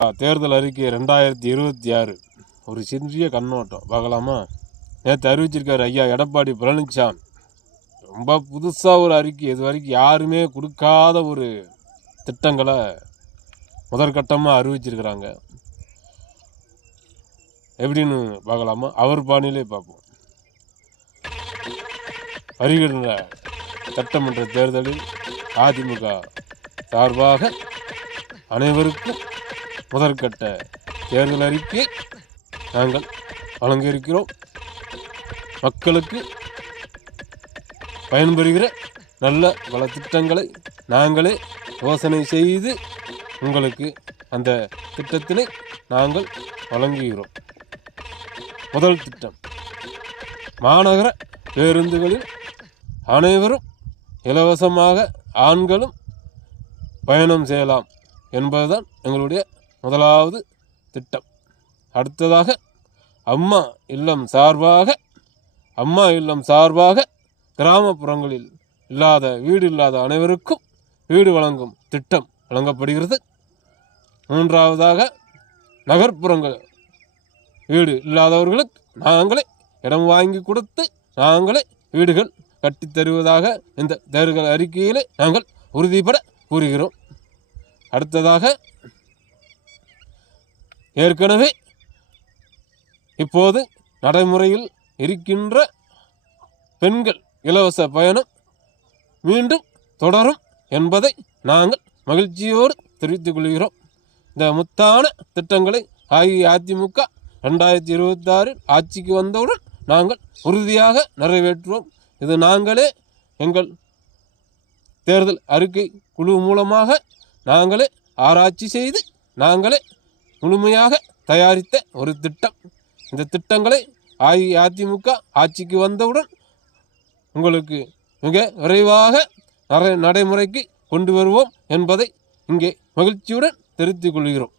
தேர்தல் அறிக்கை 2026 ஒரு சிறிய கண்ணோட்டம் பார்க்கலாமா? நேற்று அறிவிச்சிருக்காரு ஐயா எடப்பாடி பழனிசாமி. ரொம்ப புதுசாக ஒரு அறிக்கை, இது வரைக்கும் யாருமே கொடுக்காத ஒரு திட்டங்களை முதற்கட்டமாக அறிவிச்சிருக்கிறாங்க. எப்படின்னு பார்க்கலாமா? அவர் பாணியிலே பார்ப்போம். வருகின்ற சட்டமன்ற தேர்தலில் அதிமுக சார்பாக அனைவருக்கும் முதற்கட்ட தேர்தல் அறிக்கை நாங்கள் வழங்கியிருக்கிறோம். மக்களுக்கு பயன்பெறுகிற நல்ல பல திட்டங்களை நாங்களே யோசனை செய்து உங்களுக்கு அந்த திட்டத்தினை நாங்கள் வழங்குகிறோம். முதல் திட்டம், மாநகர பேருந்துகளில் அனைவரும் இலவசமாக ஆண்களும் பயணம் செய்யலாம் என்பதுதான் எங்களுடைய முதலாவது திட்டம். அடுத்ததாக, அம்மா இல்லம் சார்பாக கிராமப்புறங்களில் வீடு இல்லாத அனைவருக்கும் வீடு வழங்கும் திட்டம் வழங்கப்படுகிறது. மூன்றாவதாக, நகர்ப்புறங்கள் வீடு இல்லாதவர்களுக்கு நாங்களே இடம் வாங்கி கொடுத்து நாங்களே வீடுகள் கட்டித் தருவதாக இந்த தேர்தல் அறிக்கையிலே நாங்கள் உறுதிபட கூறுகிறோம். அடுத்ததாக, ஏற்கனவே இப்போது நடைமுறையில் இருக்கின்ற பெண்கள் இலவச பயணம் மீண்டும் தொடரும் என்பதை நாங்கள் மகிழ்ச்சியோடு தெரிவித்துக் கொள்கிறோம். இந்த முத்தான திட்டங்களை அஇஅதிமுக 2026 ஆட்சிக்கு வந்தவுடன் நாங்கள் உறுதியாக நிறைவேற்றுவோம். இது நாங்களே எங்கள் தேர்தல் அறிக்கை குழு மூலமாக நாங்களே ஆராய்ச்சி செய்து நாங்களே முழுமையாக தயாரித்த ஒரு திட்டம். இந்த திட்டங்களை அஇஅதிமுக ஆட்சிக்கு வந்தவுடன் உங்களுக்கு மிக விரைவாக நடைமுறைக்கு கொண்டு வருவோம் என்பதை இங்கே மகிழ்ச்சியுடன் தெரிவித்துக் கொள்கிறோம்.